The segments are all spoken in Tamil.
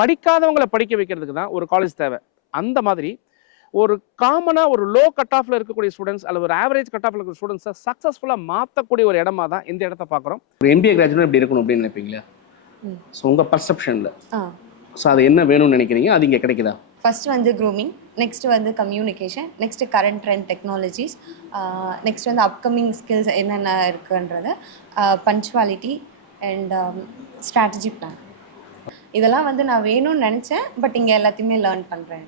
படிக்காதவங்களை படிக்க வைக்கிறதுக்கு தான் ஒரு காலேஜ் தேவை. அந்த மாதிரி ஒரு காமனாக ஒரு லோ கட் ஆஃப்ல இருக்கக்கூடிய ஸ்டூடெண்ட்ஸ் அல்லது ஒரு ஆவரேஜ் கட் ஆஃப்ல இருக்கிற ஸ்டூடெண்ட்ஸை சக்ஸஸ்ஃபுல்லாக மாற்றக்கூடிய ஒரு இடமா தான் இந்த இடத்த பார்க்குறோம். ஒரு MBA கிராஜுவேட் இப்படி இருக்கணும் அப்படின்னு நினைப்பீங்களா? ஸோ உங்கள் பர்செப்ஷனில் ஸோ அது என்ன வேணும்னு நினைக்கிறீங்க? அது இங்கே கிடைக்குதா? ஃபர்ஸ்ட் வந்து க்ரூமிங், நெக்ஸ்ட் வந்து communication, next current trend technologies, next வந்து அப்கமிங் ஸ்கில்ஸ் என்னென்ன இருக்குன்றது, பஞ்சுவாலிட்டி அண்ட் ஸ்ட்ராட்டஜி பிளான். இதெல்லாம் வந்து நான் வேணும்னு நினச்சேன், பட் இங்கே எல்லாத்தையுமே லேர்ன் பண்ணுறேன்.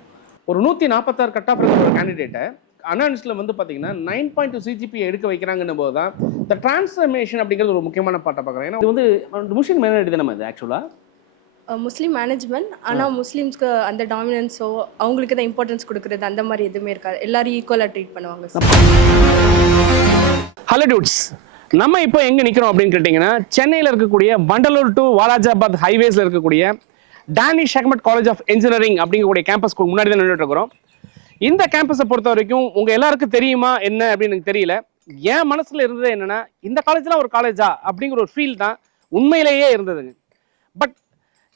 ஒரு 146 கட் ஆஃப் இருக்கிற ஒரு கேண்டிடேட்டை அனாலிஸ்டில் வந்து பார்த்தீங்கன்னா 9.2 CGPA எடுக்க வைக்கிறாங்கன்னும் போது தான் இந்த டிரான்ஸ்ஃபர்மேஷன் அப்படிங்கிறது ஒரு முக்கியமான பாட்டை பார்க்குறேன். ஏன்னா இது வந்து முஸ்லீம் மைனாரிட்டி நம்ம இது ஆக்சுவலாக முஸ்லீம் மேனேஜ்மெண்ட், ஆனால் முஸ்லீம்ஸ்க்கு அந்த டாமினன்ஸோ அவங்களுக்கு தான் இம்பார்ட்டன்ஸ் கொடுக்குறது அந்த மாதிரி எதுவுமே இருக்காது. எல்லாரும் ஈக்குவலாக ட்ரீட் பண்ணுவாங்க. ஹலோ டூட்ஸ், நம்ம இப்போ எங்கே நிற்கிறோம் அப்படின்னு கேட்டிங்கன்னா சென்னையில் இருக்கக்கூடிய வண்டலூர் டு வாலாஜாபாத் ஹைவேஸில் இருக்கக்கூடிய Danish Ahmed college of engineering அப்படிங்கக்கூடிய கேம்பஸ்க்கு முன்னாடி தான் நின்றுட்டு இருக்கிறோம். இந்த கேம்பஸை பொறுத்த வரைக்கும் உங்கள் எல்லாருக்கும் தெரியுமா என்ன அப்படின்னு எனக்கு தெரியல. என் மனசில் இருந்தது என்னென்னா, இந்த காலேஜ்லாம் ஒரு காலேஜா அப்படிங்கிற ஒரு ஃபீல் தான் உண்மையிலேயே இருந்ததுங்க. பட்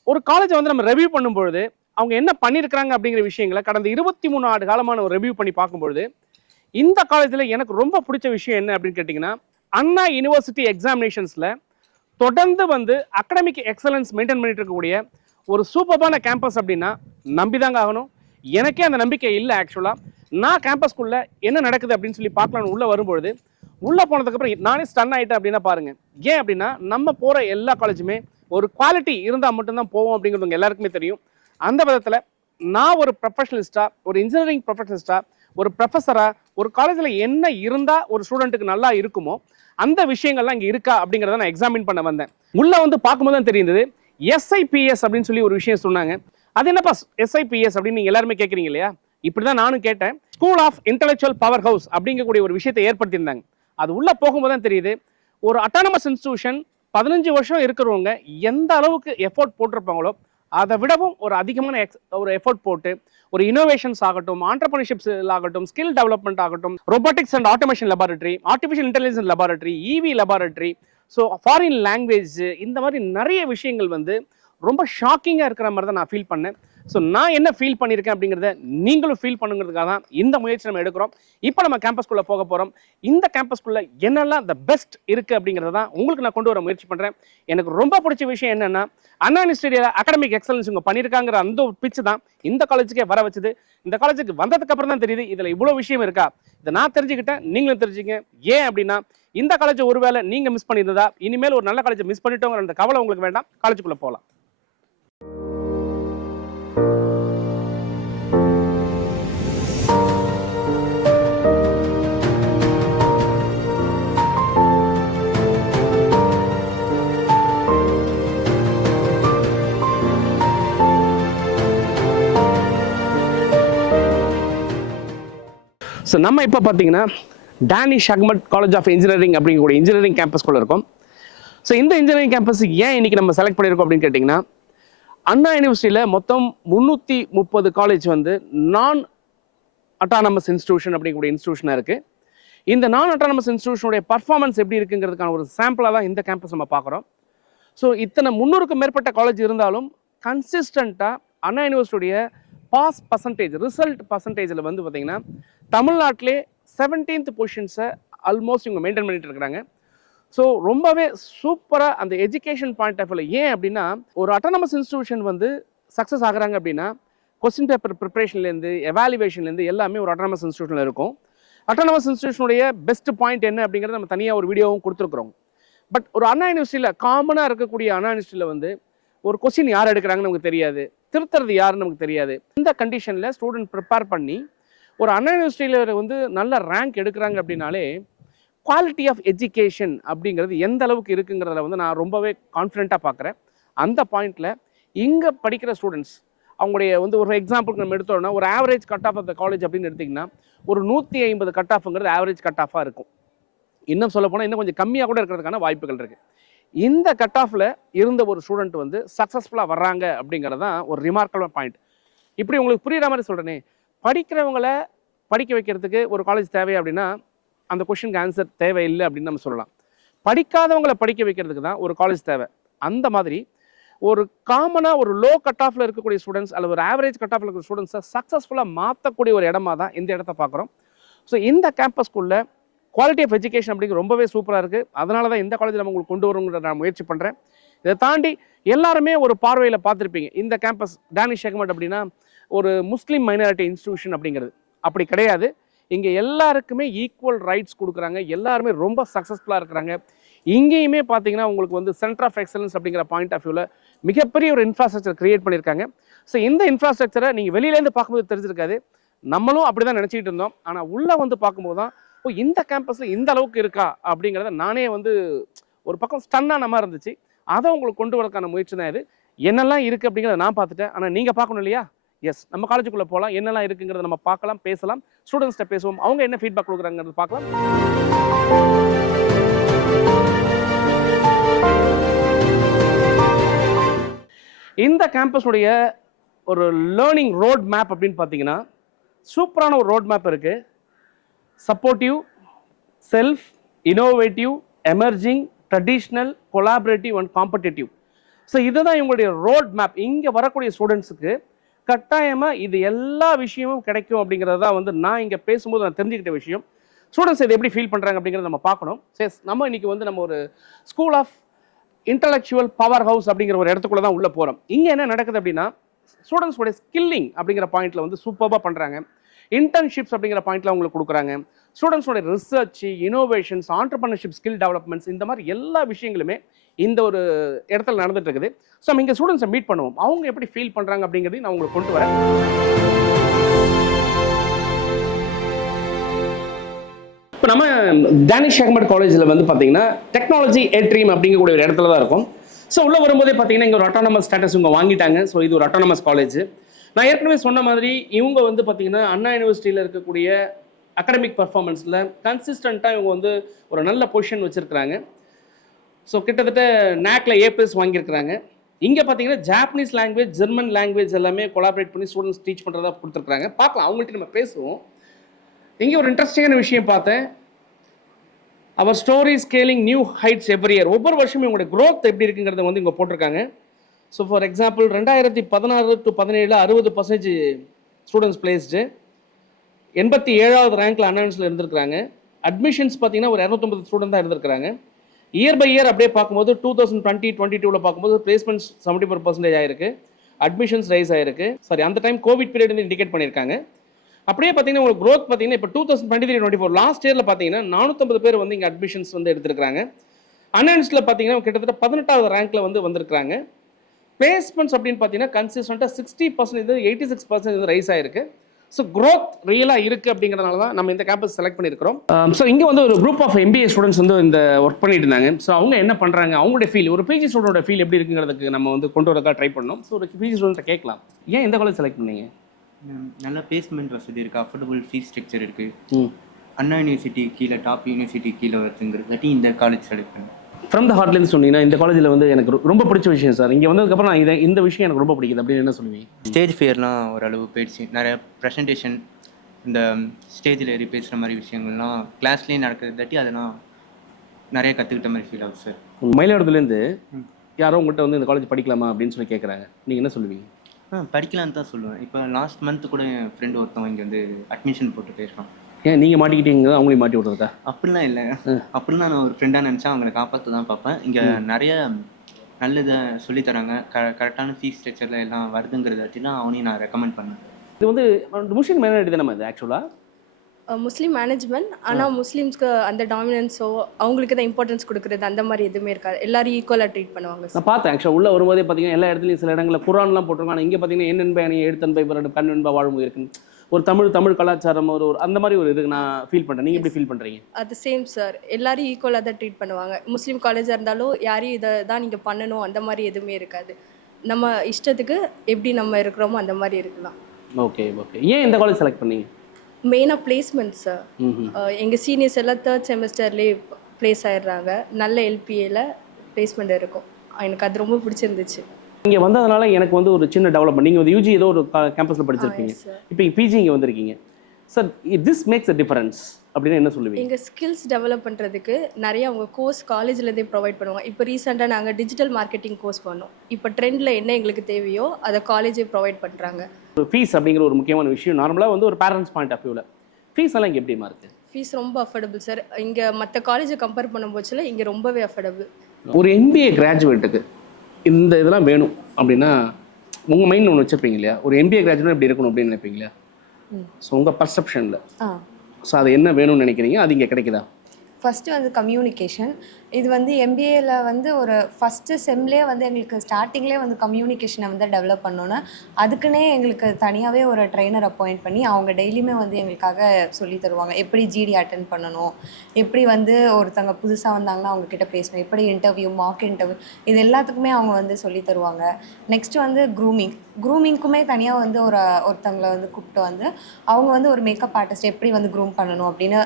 ஒரு காலேஜை வந்து நம்ம ரெவ்யூ பண்ணும்பொழுது அவங்க என்ன பண்ணியிருக்கிறாங்க அப்படிங்கிற விஷயங்களை கடந்த 23 ஆண்டு காலமான ஒரு ரெவ்யூ பண்ணி பார்க்கும்பொழுது இந்த காலேஜில் எனக்கு ரொம்ப பிடிச்ச விஷயம் என்ன அப்படின்னு கேட்டிங்கன்னா, அண்ணா யூனிவர்சிட்டி எக்ஸாமினேஷன்ஸில் தொடர்ந்து வந்து அகடமிக் எக்ஸலன்ஸ் மெயின்டைன் பண்ணிட்டு இருக்கக்கூடிய ஒரு சூப்பர்பான கேம்பஸ் அப்படின்னா நம்பிதாங்க ஆகணும். எனக்கே அந்த நம்பிக்கை இல்லை. ஆக்சுவலாக நான் கேம்பஸ்குள்ளே என்ன நடக்குது அப்படின்னு சொல்லி பார்க்கலான்னு உள்ளே வரும்பொழுது உள்ளே போனதுக்கப்புறம் நானே ஸ்டன் ஆகிட்டேன் அப்படின்னா பாருங்கள். ஏன் அப்படின்னா நம்ம போகிற எல்லா காலேஜுமே ஒரு குவாலிட்டி இருந்தால் மட்டும்தான் போவோம் அப்படிங்கிறது எல்லாருக்குமே தெரியும். அந்த விதத்தில் நான் ஒரு ப்ரொஃபஷனலிஸ்டாக, ஒரு இன்ஜினியரிங் ப்ரொஃபஷனலிஸ்டாக, ஒரு ப்ரொஃபஸராக ஒரு காலேஜில் என்ன இருந்தால் ஒரு ஸ்டூடெண்ட்டுக்கு நல்லா இருக்குமோ அந்த விஷயங்கள்லாம் இங்கே இருக்கா அப்படிங்கிறத நான் எக்ஸாமின் பண்ண வந்தேன். உள்ளே வந்து பார்க்கும்போது தான் தெரிந்தது SIPS அப்படின்னு சொல்லி ஒரு விஷயம் சொன்னாங்க. அது என்னப்பா SIPS அப்படின்னு நீங்கள் எல்லாருமே கேட்குறீங்க இல்லையா? இப்படி தான் நானும் கேட்டேன். School of intellectual powerhouse அப்படிங்கக்கூடிய ஒரு விஷயத்தை ஏற்படுத்தியிருந்தாங்க. அது உள்ளே போகும்போது தான் தெரியுது ஒரு அட்டானமஸ் இன்ஸ்டிடியூஷன் 15 வருஷம் இருக்கிறவங்க எந்த அளவுக்கு எஃபோர்ட் போட்டிருப்பாங்களோ அதை விடவும் ஒரு அதிகமான ஒரு எஃபோர்ட் போட்டு ஒரு இனோவேஷன்ஸ் ஆகட்டும், ஆண்டர்பிரினர்ஷிப்ஸ் ஆகட்டும், ஸ்கில் டெவலப்மெண்ட் ஆகட்டும், robotics and automation laboratory, artificial intelligence laboratory, EV laboratory, so foreign language, இந்த மாதிரி நிறைய விஷயங்கள் வந்து ரொம்ப ஷாக்கிங்காக இருக்கிற மாதிரி தான் நான் ஃபீல் பண்ணேன். ஸோ நான் என்ன ஃபீல் பண்ணியிருக்கேன் அப்படிங்கிறத நீங்களும் ஃபீல் பண்ணுங்கிறதுக்காக தான் இந்த முயற்சி நம்ம எடுக்கிறோம். இப்போ நம்ம கேம்பஸ்குள்ளே போக போகிறோம். இந்த கேம்பஸ்குள்ளே என்னெல்லாம் த பெஸ்ட் இருக்குது அப்படிங்கிறத தான் உங்களுக்கு நான் கொண்டு வர முயற்சி பண்ணுறேன். எனக்கு ரொம்ப பிடிச்ச விஷயம் என்னென்னா, அண்ணா யூனிவர்சிட்டியில் அகடமிக் எக்ஸலன்ஸ் இவங்க பண்ணியிருக்காங்கிற அந்த ஒரு பிச்சு தான் இந்த காலேஜுக்கே வர வச்சுது. இந்த காலேஜுக்கு வந்ததுக்கு அப்புறம் தான் தெரியுது இதில் இவ்வளோ விஷயம் இருக்கா. இதை நான் தெரிஞ்சுக்கிட்டேன், நீங்களும் தெரிஞ்சுங்க. ஏன் அப்படின்னா இந்த காலேஜை ஒருவேளை நீங்கள் மிஸ் பண்ணியிருந்ததா, இனிமேல் ஒரு நல்ல காலேஜை மிஸ் பண்ணிட்டோங்கிற அந்த கவலை உங்களுக்கு வேண்டாம். காலேஜுக்குள்ளே போகலாம். ஸோ நம்ம இப்போ பார்த்தீங்கன்னா Danish Ahmed college of engineering அப்படிங்கக்கூடிய இன்ஜினியரிங் கேம்பஸ்குள்ளே இருக்கும். ஸோ இந்த இன்ஜினியரிங் கேம்பஸ் ஏன் இன்றைக்கி நம்ம செலக்ட் பண்ணியிருக்கோம் அப்படின்னு கேட்டிங்கன்னா, அண்ணா யூனிவர்சிட்டியில் மொத்தம் 330 காலேஜ் வந்து நான் அட்டானமஸ் இன்ஸ்டிடியூஷன் அப்படிங்கக்கூடிய இன்ஸ்டிடியூஷனாக இருக்குது. இந்த நான் அட்டானமஸ் இன்ஸ்டிடியூஷனுடைய பர்ஃபார்மன்ஸ் எப்படி இருக்குங்கிறதுக்கான ஒரு சாம்பிளாக தான் இந்த கேம்பஸ் நம்ம பார்க்குறோம். ஸோ இத்தனை 300க்கும் மேற்பட்ட காலேஜ் இருந்தாலும் கன்சிஸ்டண்ட்டாக அண்ணா யூனிவர்சிட்டியுடைய பாஸ் பர்சன்டேஜ், ரிசல்ட் பர்சன்டேஜில் வந்து பார்த்திங்கன்னா தமிழ்நாட்டிலே 17th பொசிஷன்ஸை ஆல்மோஸ்ட் இவங்க மெயின்டைன் பண்ணிட்டு இருக்கிறாங்க. ஸோ ரொம்பவே சூப்பராக அந்த எஜுகேஷன் பாயிண்ட் ஆஃப் வியூவில். ஏன் அப்படின்னா ஒரு அட்டானமஸ் இன்ஸ்டிடியூஷன் வந்து சக்ஸஸ் ஆகுறாங்க அப்படின்னா கொஸ்டின் பேப்பர் ப்ரிப்பரேஷன்லேருந்து எவாலுவேஷன்லேருந்து எல்லாமே ஒரு அட்டானமஸ் இன்ஸ்டிடியூஷனில் இருக்கும். அட்டானமஸ் இன்ஸ்டிடியூஷனுடைய பெஸ்ட் பாயிண்ட் என்ன அப்படிங்கிறத நம்ம தனியாக ஒரு வீடியோவும் கொடுத்துருக்குறோம். பட் ஒரு அண்ணா யூனிவர்சிட்டியில் காமனாக இருக்கக்கூடிய அண்ணா யூனிவர்சிட்டியில் வந்து ஒரு கொஸ்டின் யார் எடுக்கிறாங்கன்னு நமக்கு தெரியாது, திருத்துறது யாருன்னு நமக்கு தெரியாது. இந்த கண்டிஷனில் ஸ்டூடெண்ட் ப்ரிப்பேர் பண்ணி ஒரு அண்ணா யூனிவர்சிட்டியில் வந்து நல்ல ரேங்க் எடுக்கிறாங்க அப்படின்னாலே குவாலிட்டி ஆஃப் எஜுகேஷன் அப்படிங்கிறது எந்த அளவுக்கு இருக்குங்கிறதுல வந்து நான் ரொம்பவே கான்ஃபிடென்ட்டாக பார்க்குறேன். அந்த பாயிண்டில் இங்கே படிக்கிற ஸ்டூடெண்ட்ஸ் அவங்களுடைய வந்து ஒரு எக்ஸாம்பிளுக்கு நம்ம எடுத்தோம்னா ஒரு average cut off of the college அப்படின்னு எடுத்திங்கன்னா ஒரு 150 கட் ஆஃப்ங்கிறது ஆவரேஜ் கட் ஆஃபாக இருக்கும். இன்னும் சொல்ல போனால் இன்னும் கொஞ்சம் கம்மியாக கூட இருக்கிறதுக்கான வாய்ப்புகள் இருக்குது. இந்த கட் ஆஃபில் இருந்த ஒரு ஸ்டூடெண்ட் வந்து சக்ஸஸ்ஃபுல்லாக வர்றாங்க அப்படிங்கிறது தான் ஒரு ரிமார்க்கபிள் பாயிண்ட். இப்படி உங்களுக்கு புரிகிற மாதிரி சொல்கிறேனே, படிக்கிறவங்களை படிக்க வைக்கிறதுக்கு ஒரு காலேஜ் தேவை அப்படின்னா அந்த கொஷனுக்கு ஆன்சர் தேவையில்லை அப்படின்னு நம்ம சொல்லலாம். படிக்காதவங்களை படிக்க வைக்கிறதுக்கு தான் ஒரு காலேஜ் தேவை. அந்த மாதிரி ஒரு காமனாக ஒரு லோ கட் ஆஃபில் இருக்கக்கூடிய ஸ்டூடெண்ட்ஸ் அல்லது ஒரு ஆவரேஜ் கட் ஆஃபில் இருக்கிற ஸ்டூடெண்ட்ஸை சக்ஸஸ்ஃபுல்லாக மாற்றக்கூடிய ஒரு இடமா தான் இந்த இடத்த பார்க்குறோம். ஸோ இந்த கேம்பஸ்குள்ள குவாலிட்டி ஆஃப் எஜுகேஷன் அப்படிங்கிற ரொம்பவே சூப்பராக இருக்குது. அதனால தான் இந்த காலேஜில் நம்ம உங்களுக்கு கொண்டு வரணுங்கிற நான் முயற்சி பண்ணுறேன். இதை தாண்டி எல்லாருமே ஒரு பார்வையில் பார்த்துருப்பீங்க, இந்த கேம்பஸ் டேனிஷ் செக்மெண்ட் அப்படின்னா ஒரு முஸ்லீம் மைனாரிட்டி இன்ஸ்டிடியூஷன் அப்படிங்கிறது. அப்படி கிடையாது. இங்கே எல்லாருக்குமே ஈக்குவல் ரைட்ஸ் கொடுக்குறாங்க, எல்லாருமே ரொம்ப சக்ஸஸ்ஃபுல்லாக இருக்கிறாங்க. இங்கேயுமே பார்த்தீங்கன்னா உங்களுக்கு வந்து சென்டர் ஆஃப் எக்ஸலன்ஸ் அப்படிங்கிற பாயிண்ட் ஆஃப் வியூவில் மிகப்பெரிய ஒரு இன்ஃப்ராஸ்ட்ரக்சர் கிரியேட் பண்ணியிருக்காங்க. ஸோ இந்த இன்ஃப்ராஸ்ட்ரக்சரை நீங்கள் வெளியிலேருந்து பார்க்கும்போது தெரிஞ்சிருக்காது. நம்மளும் அப்படி தான் நினச்சிக்கிட்டு இருந்தோம். ஆனால் உள்ளே வந்து பார்க்கும்போது தான் இந்த கேம்பஸில் இந்த அளவுக்கு இருக்கா அப்படிங்கிறத நானே வந்து ஒரு பக்கம் ஸ்டன்னான மாதிரி இருந்துச்சு. அதை உங்களுக்கு கொண்டு வரதுக்கான முயற்சி தான் இது. என்னெல்லாம் இருக்குது அப்படிங்கிறத நான் பார்த்துட்டேன். ஆனால் நீங்கள் பார்க்கணும் இல்லையா? எஸ், நம்ம காலேஜுக்குள்ளே போகலாம், என்னெல்லாம் இருக்குங்கிறத நம்ம பார்க்கலாம், பேசலாம், ஸ்டூடெண்ட்ஸ்கிட்ட பேசுவோம், அவங்க என்ன ஃபீட்பேக் கொடுக்குறாங்கிறது பார்க்கலாம். இந்த கேம்பஸுடைய ஒரு லேர்னிங் ரோட் மேப் அப்படின்னு பார்த்தீங்கன்னா சூப்பரான ஒரு ரோட் மேப் இருக்குது. Supportive, self, innovative, emerging, traditional, collaborative and competitive. So இதுதான் இவங்களுடைய ரோட் மேப். இங்கே வரக்கூடிய ஸ்டூடெண்ட்ஸுக்கு கட்டாயமாக இது எல்லா விஷயமும் கிடைக்கும் அப்படிங்கிறது தான் வந்து நான் இங்கே பேசும்போது நான் தெரிஞ்சுக்கிட்ட விஷயம். ஸ்டூடெண்ட்ஸ் இதை எப்படி ஃபீல் பண்ணுறாங்க அப்படிங்கிறத நம்ம பார்க்கணும். சரி, நம்ம இன்றைக்கி வந்து நம்ம ஒரு school of intellectual powerhouse அப்படிங்கிற ஒரு இடத்துக்குள்ள தான் உள்ளே போகிறோம். இங்கே என்ன நடக்குது அப்படின்னா ஸ்டூடெண்ட்ஸோடைய ஸ்கில்லிங் அப்படிங்கிற பாயிண்ட்டில் வந்து சூப்பராக பண்ணுறாங்க. இன்டர்ன்ஷிப்ஸ் அப்படிங்கிற பாயிண்ட்டில் அவங்களுக்கு கொடுக்குறாங்க. ஸ்டூடெண்ட்ஸோட research, innovations, entrepreneurship, skill developments, இந்த மாதிரி எல்லா விஷயங்களுமே இந்த ஒரு இடத்துல நடந்துட்டு இருக்குது. ஸோ நம்ம இங்கே ஸ்டூடெண்ட்ஸை மீட் பண்ணுவோம், அவங்க எப்படி ஃபீல் பண்ணுறாங்க அப்படிங்கிறதையும் நான் உங்களுக்கு கொண்டு வரேன். இப்போ நம்ம டேனிஷ் செக்மெண்ட் காலேஜில் வந்து பார்த்தீங்கன்னா டெக்னாலஜி ஏட்ரீம் அப்படிங்கக்கூடிய ஒரு இடத்துல தான் இருக்கும். ஸோ உள்ளே வரும்போதே பார்த்தீங்கன்னா இங்கே ஒரு அட்டானமஸ் ஸ்டேட்டஸ் இவங்க வாங்கிட்டாங்க. ஸோ இது ஒரு அட்டானமஸ் காலேஜ். நான் ஏற்கனவே சொன்ன மாதிரி இவங்க வந்து பார்த்தீங்கன்னா அண்ணா யூனிவர்சிட்டியில் இருக்கக்கூடிய அகடமிக் பர்ஃபார்மன்ஸில் கன்சிஸ்டண்ட்டாக இவங்க வந்து ஒரு நல்ல பொசிஷன் வச்சுருக்கிறாங்க. ஸோ கிட்டத்தட்ட NAACல A+ வாங்கியிருக்கிறாங்க. இங்கே பார்த்தீங்கன்னா ஜாப்பனீஸ் லாங்குவேஜ், ஜெர்மன் லாங்குவேஜ் எல்லாமே கொலாபரேட் பண்ணி ஸ்டூடெண்ட்ஸ் டீச் பண்ணுறதா கொடுத்துருக்குறாங்க. பார்க்கலாம், அவங்கள்ட்ட நம்ம பேசுவோம். இங்கே ஒரு இன்ட்ரெஸ்டிங்கான விஷயம் பார்த்தேன். அவர் story scaling new heights every year. ஒவ்வொரு வருஷமும் இவங்களுடைய க்ரோத் எப்படி இருக்குங்கிறத வந்து இங்கே போட்டிருக்காங்க. So for example 2016 to 17 60% students placed, 87வது ரேங்க்ல அனௌன்ஸில் இருந்திருக்கிறாங்க. அட்மிஷன்ஸ் பார்த்தீங்கன்னா ஒரு 250 ஸ்டூடெண்ட் தான் இருந்திருக்கிறாங்க. இயர் பை இயர் அப்படியே பார்க்கும்போது 2020-22 பார்க்கும்போது பிளேஸ்மெண்ட்ஸ் 74% ஆயிருக்கு, அட்மிஷன்ஸ் ரைஸ் ஆயிருக்கு. சாரி, அந்த டைம் கோவிட் பீரியட் வந்து இண்டிகேட் பண்ணியிருக்காங்க. அப்படியே பார்த்தீங்கன்னா உங்களுக்கு க்ரோத் பார்த்தீங்கன்னா இப்போ 2023-24 லாஸ்ட் இயரில் பார்த்தீங்கன்னா 450 பேர் வந்து இங்கே அட்மிஷன்ஸ் வந்து எடுத்திருக்காங்க. அனௌன்ஸில் பார்த்தீங்கன்னா கிட்டத்தட்ட 18வது ரேங்க்ல வந்து வந்திருக்காங்க. பிளேஸ்மெண்ட்ஸ் அப்படின்னு பார்த்தீங்கன்னா கன்சிஸ்டண்ட்டாக 60% 86% ரைஸ் ஆயிருக்கு. ஸோ க்ரோத் ரியலாக இருக்குது அப்படிங்கிறதுனால தான் நம்ம இந்த கேம்பஸ் செலக்ட் பண்ணியிருக்கிறோம். ஸோ இங்கே வந்து ஒரு குரூப் ஆஃப் MBA ஸ்டூடெண்ட்ஸ் வந்து இந்த ஒர்க் பண்ணிட்டு இருந்தாங்க. ஸோ அவங்க என்ன பண்ணுறாங்க, அவங்களுடைய ஃபீல், ஒரு PG ஸ்டூடெண்டோட ஃபீல் எப்படி இருக்குங்கிறதுக்கு நம்ம வந்து கொண்டு வரதுக்காக ட்ரை பண்ணோம். ஸோ ஒரு PG ஸ்டூடெண்ட்டை கேட்கலாம், ஏன் இந்த காலேஜ் செலக்ட் பண்ணீங்க? நல்ல பிளேஸ்மெண்ட் வசதி இருக்குது, அஃபோர்டபுள் ஃபீஸ் ஸ்ட்ரக்சர் இருக்குது, அண்ணா யூனிவர்சிட்டி கீழே டாப் யூனிவர்சிட்டி கீழே வருதுங்கிறதாட்டி இந்த காலேஜ் செலக்ட் பண்ணேன். ஃப்ரம் த ஹார்ட்லேருந்து சொன்னீங்கன்னா இந்த காலேஜில் வந்து எனக்கு ரொம்ப பிடிச்ச விஷயம் சார், இங்கே வந்ததுக்கப்புறம் நான் இந்த விஷயம் எனக்கு ரொம்ப பிடிக்குது அப்படின்னு என்ன சொல்லுவீங்க? ஸ்டேஜ் ஃபியர்லாம் ஓரளவு போயிடுச்சு. நிறைய ப்ரெசன்டேஷன், இந்த ஸ்டேஜில் ஏறி பேசுகிற மாதிரி விஷயங்கள்லாம் கிளாஸ்லேயே நடக்கிறதாட்டி அதெல்லாம் நிறைய கற்றுக்கிட்ட மாதிரி ஃபீல் ஆகுது சார். மயிலாடுதுறையிலேருந்து யாரோ உங்கள்கிட்ட வந்து இந்த காலேஜ் படிக்கலாமா அப்படின்னு சொல்லி கேட்குறாங்க, நீங்கள் என்ன சொல்லுவீங்க? படிக்கலான்னு தான் சொல்லுவேன். இப்போ லாஸ்ட் மந்த் கூட என் ஃப்ரெண்டு ஒருத்தவங்க இங்கே வந்து அட்மிஷன் போட்டு போயிருக்கான். ஏன் நீங்கள் மாட்டிக்கிட்டீங்க, அவங்களையும் மாட்டி விட்றதா? அப்படிலாம் இல்லை, அப்படிலாம் நான் ஒரு ஃப்ரெண்டாக நினச்சா அவங்களை காப்பாற்ற தான் பார்ப்பேன். இங்கே நிறைய நல்லதை சொல்லித்தராங்க, கரெக்டான ஃபீஸ் ஸ்ட்ரக்சரில் எல்லாம் வருதுங்கிறதாட்டினா அவனையும் நான் ரெக்கமெண்ட் பண்ணேன். இது வந்து முஸ்லீம் மைனாரிட்டி தானே இது ஆக்சுவலாக? முஸ்லீம் மேனேஜ்மெண்ட், ஆனால் முஸ்லீம்ஸ்க்கு அந்த டாமினன்ஸோ அவங்களுக்கு தான் இம்பார்ட்டன்ஸ் கொடுக்குறது அந்த மாதிரி எதுவுமே இருக்காது. எல்லாரும் ஈக்குவலாக ட்ரீட் பண்ணுவாங்க. நான் பார்த்தேன் ஆக்சுவலாக உள்ளே வரும்போதே பார்த்தீங்கன்னா எல்லா இடத்துலையும் சில இடங்களில் குரான்லாம் போட்டிருக்காங்க. ஆனால் இங்கே பார்த்தீங்கன்னா என்னென்பை அணி எழுத்தன்பை பிறகு கண்ணென்பை வாழ்வு இருக்குன்னு ஒரு தமிழ் கலாச்சாரம் ஒரு அந்த மாதிரி ஒரு இது நான் ஃபீல் பண்ணுறேன். நீங்கள் எப்படி ஃபீல் பண்ணுறீங்க? அது சேம் சார், எல்லாரும் ஈக்குவலாக தான் ட்ரீட் பண்ணுவாங்க. முஸ்லீம் காலேஜாக இருந்தாலும் யாரையும் இதை தான் நீங்கள் பண்ணணும் அந்த மாதிரி எதுவுமே இருக்காது. நம்ம இஷ்டத்துக்கு எப்படி நம்ம இருக்கிறோமோ அந்த மாதிரி இருக்கலாம். Okay okay. ஏன் இந்த காலேஜ் செலக்ட் பண்ணீங்க? மெயினாக பிளேஸ்மெண்ட் சார். எங்கள் சீனியர்ஸ் எல்லாம் 3rd செமஸ்டர்லேயே ப்ளேஸ் ஆகிடுறாங்க. நல்ல LPAல பிளேஸ்மெண்ட் இருக்கும். எனக்கு அது ரொம்ப பிடிச்சிருந்துச்சு. இங்கே வந்ததுனால எனக்கு வந்து ஒரு சின்ன டெவலப்மெண்ட். நீங்கள் வந்து UG ஏதோ ஒரு கேம்பஸில் படிச்சிருப்பீங்க, இப்போ PG இங்கே வந்திருக்கீங்க sir. This maths a difference. அப்படின்னா என்ன சொல்லுவீங்க? எங்கள் ஸ்கில்ஸ் டெவலப் பண்ணுறதுக்கு நிறைய அவங்க கோர்ஸ் காலேஜ்லேருந்தே ப்ரொவைட் பண்ணுவாங்க. இப்போ ரீசெண்டாக நாங்கள் டிஜிட்டல் மார்க்கெட்டிங் கோர்ஸ் பண்ணோம். இப்போ ட்ரெண்டில் என்ன எங்களுக்கு தேவையோ அதை காலேஜே ப்ரொவைட் பண்ணுறாங்க. ஃபீஸ் அப்படிங்கிற ஒரு முக்கியமான விஷயம். நார்மலாக வந்து ஒரு பேரண்ட்ஸ் பாயிண்ட் ஆஃப் வியூவில் ஃபீஸ் எல்லாம் இங்கே எப்படிமா இருக்குது? ஃபீஸ் ரொம்ப அஃபோர்டபுள் சார். இங்கே மற்ற காலேஜை கம்பேர் பண்ணும்போதுல இங்கே ரொம்பவே அஃபோர்டபுள். ஒரு MBA கிராஜுவேட்டுக்கு இந்த இதெல்லாம் வேணும் அப்படின்னா உங்கள் மைண்டில் ஒன்று வச்சுருப்பீங்க இல்லையா? ஒரு MBA கிராஜுவேட் இப்படி இருக்கணும் அப்படின்னு நினைப்பீங்க இல்லையா? ஸோ உங்கள் பர்செப்ஷனில் ஸோ அது என்ன வேணும்னு நினைக்கிறீங்க? அது இங்கே கிடைக்குதா? ஃபஸ்ட்டு வந்து கம்யூனிகேஷன். இது வந்து எம்பிஏல வந்து ஒரு ஃபஸ்ட்டு செம்லேயே வந்து எங்களுக்கு ஸ்டார்டிங்லேயே வந்து கம்யூனிகேஷனை வந்து டெவலப் பண்ணோன்னா அதுக்குன்னே எங்களுக்கு தனியாகவே ஒரு ட்ரெயினர் அப்பாயிண்ட் பண்ணி அவங்க டெய்லியுமே வந்து எங்களுக்காக சொல்லி தருவாங்க. எப்படி ஜிடி அட்டென்ட் பண்ணணும், எப்படி வந்து ஒருத்தங்க புதுசாக வந்தாங்கன்னா அவங்கக்கிட்ட பேசணும், எப்படி இன்டர்வியூ, மார்க் இன்டர்வியூ, இது எல்லாத்துக்குமே அவங்க வந்து சொல்லி தருவாங்க. நெக்ஸ்ட்டு வந்து க்ரூமிங்க்குமே தனியாக வந்து ஒருத்தங்களை வந்து கூப்பிட்டு வந்து அவங்க வந்து ஒரு மேக்கப் ஆர்டிஸ்ட் எப்படி வந்து க்ரூம் பண்ணணும் அப்படின்னு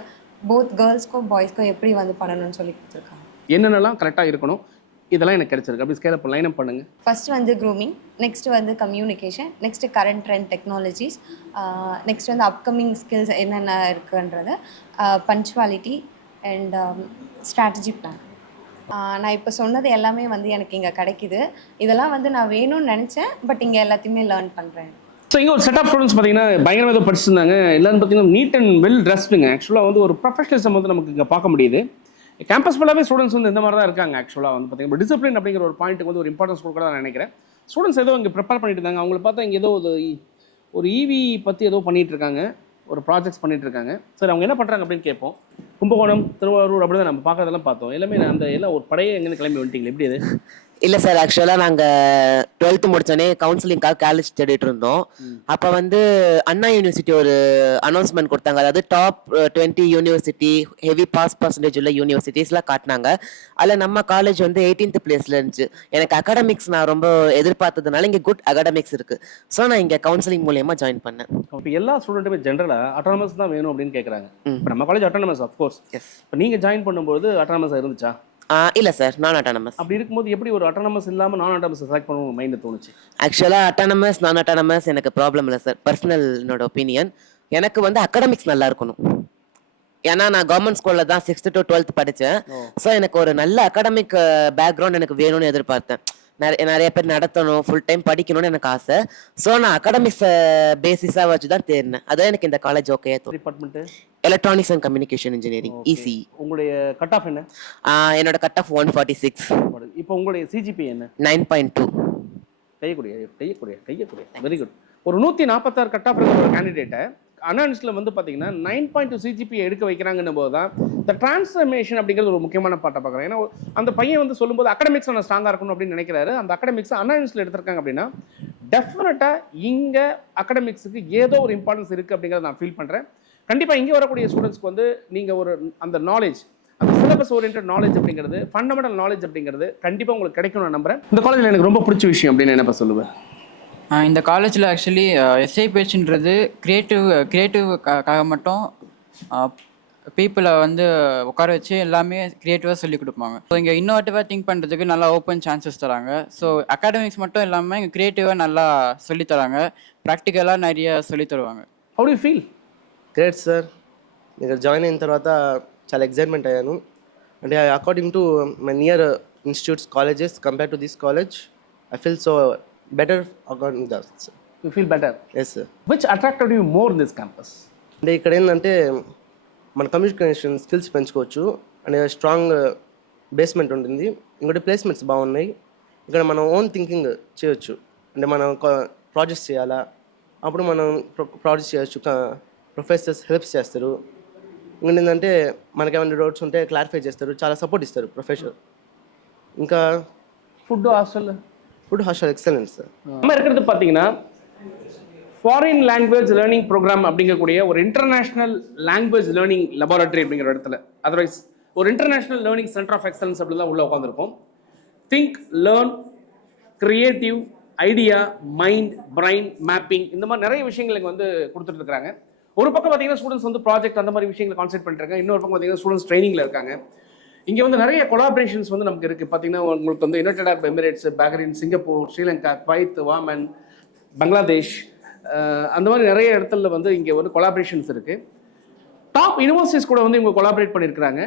போத் கேர்ள்ஸ்க்கும் பாய்ஸ்க்கும் எப்படி வந்து பண்ணணும்னு சொல்லி கொடுத்துருக்காங்க. என்னென்னலாம் கரெக்டாக இருக்கணும் இதெல்லாம் எனக்கு கிடைச்சிருக்கு அப்படி ஸ்கேல் அப் லைன் அப் பண்ணுங்கள். ஃபஸ்ட்டு வந்து க்ரூமிங், நெக்ஸ்ட்டு வந்து communication, next current trend technologies, next வந்து அப்கமிங் ஸ்கில்ஸ் என்னென்ன இருக்குன்றது, பஞ்சுவாலிட்டி அண்ட் ஸ்ட்ராட்டஜி பிளான். நான் இப்போ சொன்னது எல்லாமே வந்து எனக்கு இங்கே கிடைக்கிது. இதெல்லாம் வந்து நான் வேணும்னு நினச்சேன், பட் இங்கே எல்லாத்தையுமே லேர்ன் பண்ணுறேன். ஸோ இங்கே ஒரு செட் ஆஃப் ஸ்டூடெண்ட்ஸ் பார்த்தீங்கன்னா பயங்கரமாக ஏதோ படிச்சிருந்தாங்க. எல்லாரும் பார்த்தீங்கன்னா நீட் அண்ட் வெல் ட்ரெஸ்டுங்க. ஆக்சுவலாக வந்து ஒரு ப்ரொஃபஷனலிசம் வந்து நமக்கு இங்கே பார்க்க முடியுது. கேம்பஸ் ஃபுல்லாகவே ஸ்டூடெண்ட்ஸ் வந்து இந்த மாதிரி தான் இருக்காங்க. ஆக்சுவலாக வந்து பார்த்தீங்கன்னா டிசிப்ளின் அப்படிங்கிற ஒரு பாயிண்ட்டுக்கு வந்து ஒரு இம்பார்ட்டன்ஸ் கொடுக்க தான் நினைக்கிறேன். ஸ்டூடெண்ட்ஸ் ஏதோ இங்கே ப்ரிப்பேர் பண்ணிட்டு இருந்தாங்க. அவங்கள பார்த்தா இங்கே ஏதோ ஒரு EV பற்றி ஏதோ பண்ணிகிட்டு இருக்காங்க, ஒரு ப்ராஜெக்ட்ஸ் பண்ணிட்டு இருக்காங்க. சரி அவங்க என்ன பண்ணுறாங்க அப்படின்னு கேட்போம். கும்பகோணம், திருவாரூர் அப்படி தான் நம்ம பார்க்கறதெல்லாம் பார்த்தோம். எல்லாமே அந்த எல்லாம் ஒரு படையே எங்கேருந்து கிளம்பி வந்துட்டீங்களா? எப்படி அது? இல்லை சார், ஆக்சுவலாக நாங்கள் 12th முடித்தோடனே கவுன்சிலிங்காக காலேஜ் தேடிட்டு இருந்தோம். அப்போ வந்து அண்ணா யூனிவர்சிட்டி ஒரு அனௌன்ஸ்மெண்ட் கொடுத்தாங்க. அதாவது top 20 university, heavy pass percentage உள்ள யூனிவர்சிட்டிஸ்லாம் காட்டினாங்க. அதில் நம்ம காலேஜ் வந்து 18th பிளேஸில் இருந்துச்சு. எனக்கு அகாடமிக்ஸ் நான் ரொம்ப எதிர்பார்த்ததுனால இங்கே குட் அகாடமிக்ஸ் இருக்குது. ஸோ நான் இங்கே கவுன்சிலிங் மூலியமாக ஜாயின் பண்ணேன். இப்போ எல்லா ஸ்டூடெண்ட்டுமே ஜென்ரலாக அட்டானமஸ் தான் வேணும் அப்படின்னு கேட்குறாங்க. இப்போ நம்ம காலேஜ் அட்டானமஸ் ஆஃப்கோர்ஸ். எஸ். இப்போ நீங்கள் ஜாயின் பண்ணும்போது அட்டானமஸாக இருந்துச்சா? இல்லை சார், நான் அட்டானமஸ். அப்படி இருக்கும்போது எப்படி ஒரு அட்டானமஸ் இல்லாமல் நான் அட்டானமஸ் செலக்ட் பண்ண உங்கள் மைண்டில் தோணுச்சு? ஆக்சுவலாக அட்டானமஸ் நான் அட்டானமஸ் எனக்கு ப்ராப்ளம் இல்லை சார். பர்சனல் என்னோட ஒப்பீனியன். எனக்கு வந்து அகாடமிக்ஸ் நல்லா இருக்கணும். ஏன்னா நான் கவர்மெண்ட் ஸ்கூலில் தான் 6th to 12th படித்தேன். ஸோ எனக்கு ஒரு நல்ல அகாடமிக் பேக்ரவுண்ட் எனக்கு வேணும்னு எதிர்பார்த்தேன். நிறைய பேர் நடத்தணும், ஃபுல் டைம் படிக்கணும்னு எனக்கு ஆசை. ஸோ நான் அகாடமிக்ஸ் பேசிஸாக வச்சு தான் தேர்னேன். அதான் எனக்கு இந்த college okay. Department electronics and communication engineering, ECE. உங்களுடைய கட் ஆஃப் என்ன? என்னோட கட் ஆஃப் 146. இப்போ உங்களுடைய CGPA என்ன? 9.2. கையக்கூடிய வெரி குட். ஒரு 146 கட் ஆஃப் இருக்கிற ஒரு கேண்டிடேட்டை அனாலிஸ்டில் வந்து பார்த்தீங்கன்னா 9.2 CGPA எடுக்க வைக்கிறாங்கன்னும் போது தான் இந்த டிரான்ஸ்ஃபர்மேஷன் அப்படிங்கிறது ஒரு முக்கியமான பாட்டை பார்க்குறேன். ஏன்னா அந்த பையன் வந்து சொல்லும்போது அகாடமிக்ஸ் நான் ஸ்ட்ராங்காக இருக்கணும் அப்படின்னு நினைக்கிறாரு. அந்த அகாடமிக்ஸ் அனாலிஸ்டில் எடுத்திருக்காங்க அப்படின்னா டெஃபினட்டாக இங்கே அகாடமிக்ஸுக்கு ஏதோ ஒரு இம்பார்ட்டன்ஸ் இருக்குது அப்படிங்கிறத நான் ஃபீல் பண்ணுறேன். கண்டிப்பாக இங்கே வரக்கூடிய ஸ்டூடெண்ட்ஸ்க்கு வந்து நீங்கள் ஒரு அந்த நாலேஜ், அந்த சிலபஸ் ஓரியன்ட் நாலேஜ் அப்படிங்கிறது, ஃபண்டமெண்டல் நாலேஜ் அப்படிங்கிறது கண்டிப்பாக உங்களுக்கு கிடைக்கும் நான் நம்புறேன். இந்த காலேஜில் எனக்கு ரொம்ப பிடிச்ச விஷயம் அப்படின்னு என்னப்பா சொல்லுவேன்? இந்த காலேஜில் ஆக்சுவலி எஸ்ஐ பேச்சுன்றது கிரியேட்டிவ்காக மட்டும் பீப்புளை வந்து உட்கார வச்சு எல்லாமே க்ரியேட்டிவாக சொல்லிக் கொடுப்பாங்க. ஸோ இங்கே இன்னோவேட்டிவாக திங்க் பண்ணுறதுக்கு நல்லா ஓப்பன் சான்சஸ் தராங்க. ஸோ அகாடமிக்ஸ் மட்டும் இல்லாமல் இங்கே க்ரியேட்டிவாக நல்லா சொல்லித் தராங்க, ப்ராக்டிக்கலாக நிறைய சொல்லித் தருவாங்க. How do you feel? Great sir. ఇక్కడ జాయిన్ అయిన తర్వాత చాలా ఎక్సైట్మెంట్ అయ్యాను. అంటే according to my near institutes colleges compare to this college I feel so better according to that. You feel better? Yes sir. Which attracted you more in this campus? అంటే ఇక్కడ ఏంటంటే మన కమ్యూనికేషన్ స్కిల్స్ పెంచుకోవచ్చు, అంటే స్ట్రాంగ్ బేస్మెంట్ ఉంటుంది, ఇంకోటి ప్లేస్మెంట్స్ బాగున్నాయి. ఇక్కడ మనం ఓన్ థింకింగ్ చేయొచ్చు. అంటే మనం ప్రాజెక్ట్స్ చేయాలా, అప్పుడు మనం ప్రాజెక్ట్స్ చేయొచ్చు, ప్రొఫెసర్స్ హెల్ప్ చేస్తారు. ఇంకోటి ఏంటంటే మనకి ఏమైనా డౌట్స్ ఉంటే క్లారిఫై చేస్తారు, చాలా సపోర్ట్ ఇస్తారు ప్రొఫెసర్. ఇంకా ఫుడ్ హాస్టల్ எக்ஸலன்ஸ் சார். நம்ம இருக்கிறது பார்த்தீங்கன்னா ஃபாரின் லாங்குவேஜ் லேர்னிங் ப்ரோக்ராம் அப்படிங்கக்கூடிய ஒரு இன்டர்நேஷ்னல் லாங்குவேஜ் லேர்னிங் லெபார்டரி அப்படிங்கிற இடத்துல, அதர்வைஸ் ஒரு international learning centre of excellence அப்படி தான் உள்ளே உட்காந்துருக்கோம். Think, learn, creative, idea, mind, brain, mapping, இந்த மாதிரி நிறைய விஷயங்களுக்கு வந்து கொடுத்துட்டு இருக்காங்க. ஒரு பக்கம் பார்த்தீங்கன்னா ஸ்டூடெண்ட்ஸ் வந்து ப்ராஜெக்ட் அந்த மாதிரி விஷயங்களை கான்சென்ட்ரேட் பண்ணிருக்காங்க. இன்னொரு பக்கம் பார்த்தீங்கன்னா ஸ்டூடெண்ட்ஸ் ட்ரைனிங்கில் இருக்காங்க. இங்கே வந்து நிறைய கொலாபரேஷன்ஸ் வந்து நமக்கு இருக்குது. பார்த்தீங்கன்னா உங்களுக்கு வந்து United Arab Emirates, Bahrain, Singapore, Sri Lanka, Kuwait, Oman, Bangladesh, அந்த மாதிரி நிறைய இடத்துல வந்து இங்கே வந்து கொலாபரேஷன்ஸ் இருக்குது. டாப் யூனிவர்சிட்டிஸ் கூட வந்து இவங்க கொலாபரேட் பண்ணியிருக்கிறாங்க.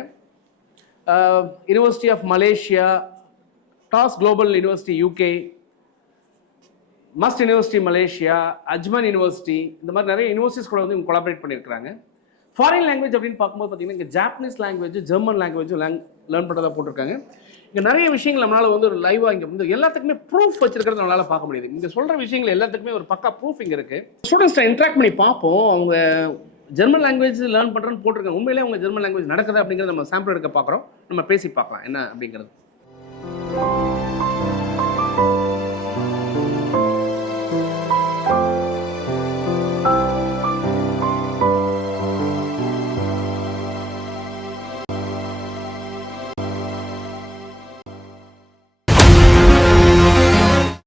யூனிவர்சிட்டி ஆஃப் மலேசியா, டாஸ் குளோபல் யூனிவர்சிட்டி யூகே, மஸ்ட் யூனிவர்சிட்டி மலேசியா, அஜ்மன் யூனிவர்சிட்டி, இந்த மாதிரி நிறைய யூனிவர்சிட்டிஸ் கூட வந்து இவங்க கொலாபரேட் பண்ணியிருக்கிறாங்க. ஃபாரின் லாங்குவேஜ் அப்படின்னு பார்க்கும்போது பார்த்தீங்கன்னா இங்கே ஜாப்பனீஸ் லாங்குவேஜ், ஜெர்மன் லாங்குவேஜும் லேர்ன் பண்ணுறதா போட்டிருக்காங்க. இங்கே நிறைய விஷயங்கள் நம்மளால் வந்து ஒரு லைவாக இங்கே வந்து எல்லாத்துக்குமே ப்ரூஃப் வச்சிருக்கிறது நம்மளால் பார்க்க முடியுது. இங்கே சொல்கிற விஷயங்கள் எல்லாத்துக்குமே ஒரு பக்கா ப்ரூஃப் இங்கே இருக்குது. ஸ்டூடெண்ட்ஸ்ட்டை இன்ட்ராக்ட் பண்ணி பார்ப்போம். அவங்க ஜெர்மன் லாங்குவேஜ் லேர்ன் பண்ணுறேன்னு போட்டிருக்காங்க. உண்மையிலே அவங்க ஜெர்மன் லாங்குவேஜ் நடக்குதா அப்படிங்கிறத நம்ம சாம்பிள் எடுக்க பார்க்குறோம். நம்ம பேசி பார்க்கலாம் என்ன அப்படிங்கிறது.